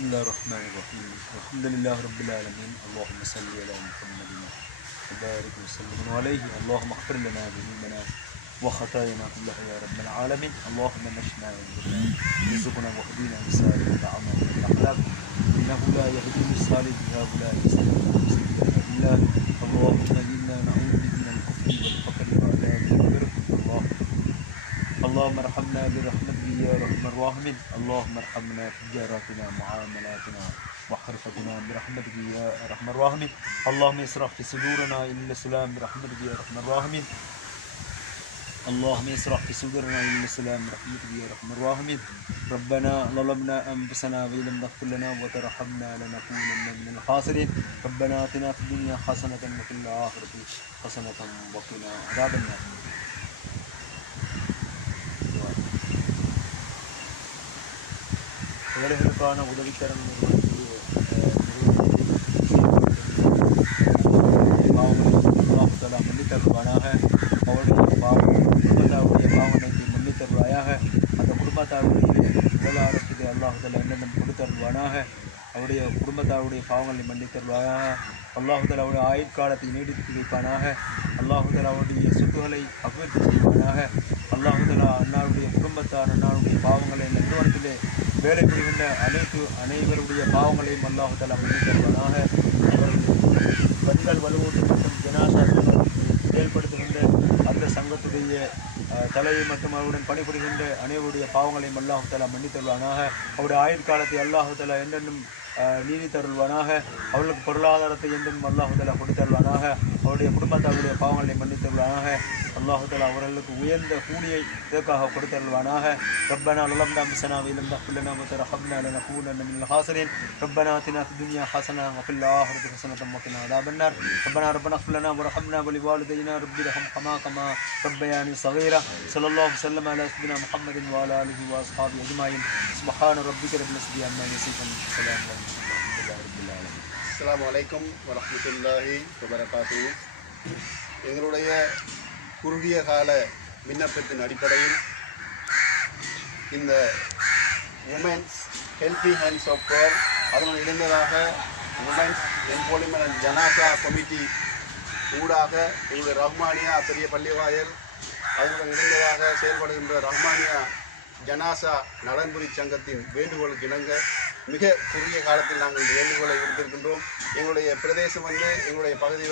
بسم الله الرحمن الرحيم الحمد لله رب العالمين اللهم صل على محمد وبارك وسلم عليه اللهم اغفر لنا ذنوبنا وخطايانا كلها يا رب العالمين اللهم نشنا رزقنا واهدنا لسائر الاعمال والاخلاق انه لا يهدي الصالح هؤلاء الا اللهم انا نعوذ بك من الكفر والفقر وعذاب القبر اللهم ارحمنا برحمتك يا ارحم الراحمين اللهم ارحمنا في تجاراتنا معاملاتنا وحرفتنا برحمتك يا ارحم الراحمين اللهم اسرح في صدورنا الى الاسلام برحمتك يا ارحم الراحمين اللهم اسرح في صدورنا الى الاسلام برحمتك يا ارحم الراحمين ربنا ظلمنا انفسنا وان لم تغفر لنا وترحمنا لنكونن من الخاسرين ربنا اتنا في الدنيا حسنه وفي الاخره حسنه وقنا عذاب النار ஏழைகளுக்கான உதவிக்கரம் மன்னித்தருவானாக அவருடைய குடும்பத்தாருடைய பாவனையை மன்னித்தருவாயாக அந்த குடும்பத்தாருடைய உடல் ஆரோக்கியத்தை அல்லாஹுதலா என்னென்ன கொடுத்தருவானாக அவருடைய குடும்பத்தாருடைய பாவங்களை மன்னித்தருவாயாக அல்லாஹுதலா அவருடைய ஆயுட்காலத்தை நீடித்து வைப்பானாக அல்லாஹுதலா அவருடைய சொத்துக்களை அபிவிருத்தி செய்வானாக அல்லாஹுதலா அன்னாருடைய குடும்பத்தார் அன்னாருடைய பாவங்களை நிறுவனத்திலே வேலை புரிகின்ற அனைவருடைய பாவங்களையும் அல்லாஹுதலா மன்னித்தருவானாக பெண்கள் வலுவூட்டு மற்றும் ஜனாசா செயல்படுத்துகின்ற அந்த சங்கத்துடைய தலையை மற்றும் அவருடன் பணிபுரிகின்ற அனைவருடைய பாவங்களையும் அல்லாஹுதலா மன்னித்தருவானாக அவருடைய ஆயுட்காலத்தை அல்லாஹுதலா என்றென்றும் நீதி தருள்வானாக அவர்களுக்கு பொருளாதாரத்தை என்றும் அல்லாஹுதலா கொடுத்தருவானாக அவருடைய குடும்பத்தாருடைய பாவங்களை மன்னித்தருவானாக அல்லாஹுதலா அவர்களுக்கு உயர்ந்த கூலியை இதற்காக கொடுத்தருள்வானாக ரப்பனா லலம்னா மிசனா விலம் தஃபுல்லனா வதரஹம்னா லனகூனன்ன மினல் ஹாசிரின் ரப்பனா ஆத்தினா ஃபித் துன்யா ஹஸனா வஃபில் ஆஹிரத்தி ஹஸனத்தம் வகினா அஸாபன்னார் ரப்பனா இக்ஃபிர் வர்ஹம்னா வலிவாலிதைனா ரப்பிர்ஹம்ஹுமா கமா ரப்பயானி ஸகீரா ஸல்லல்லாஹு அலைஹி வஸல்லம் அலா சய்யிதினா முஹம்மதின் வ அலா ஆலிஹி வ அஸ்ஹாபிஹி அஜ்மாயின் சுப்ஹான ரப்பிக ரப்பில் இஸ்ஸத்தி அம்மா யசிஃபூன் அஸ்ஸலாமு அலைக்கும் வரஹ்மத்துல்லாஹி வபரகாத்துஹு. எங்களுடைய குறுகிய கால விண்ணப்பத்தின் அடிப்படையில் இந்த women's healthy hands of prayer அதனுடன் இணைந்ததாக உமன்ஸ் எம்பவர்மென்ட் அண்ட் ஜனாசா கமிட்டி ஊடாக எங்களுடைய ரஹ்மானியா பெரிய பள்ளிவாயல் அதனுடன் இணைந்ததாக செயல்படுகின்ற ரஹ்மானியா ஜனாசா நலன்புரி சங்கத்தின் வேண்டுகோளுக்கு இணங்க மிக குறுகிய காலத்தில் நாங்கள் இந்த வேண்டுகோளை விடுத்திருக்கின்றோம். எங்களுடைய பிரதேசம் எங்களுடைய பகுதி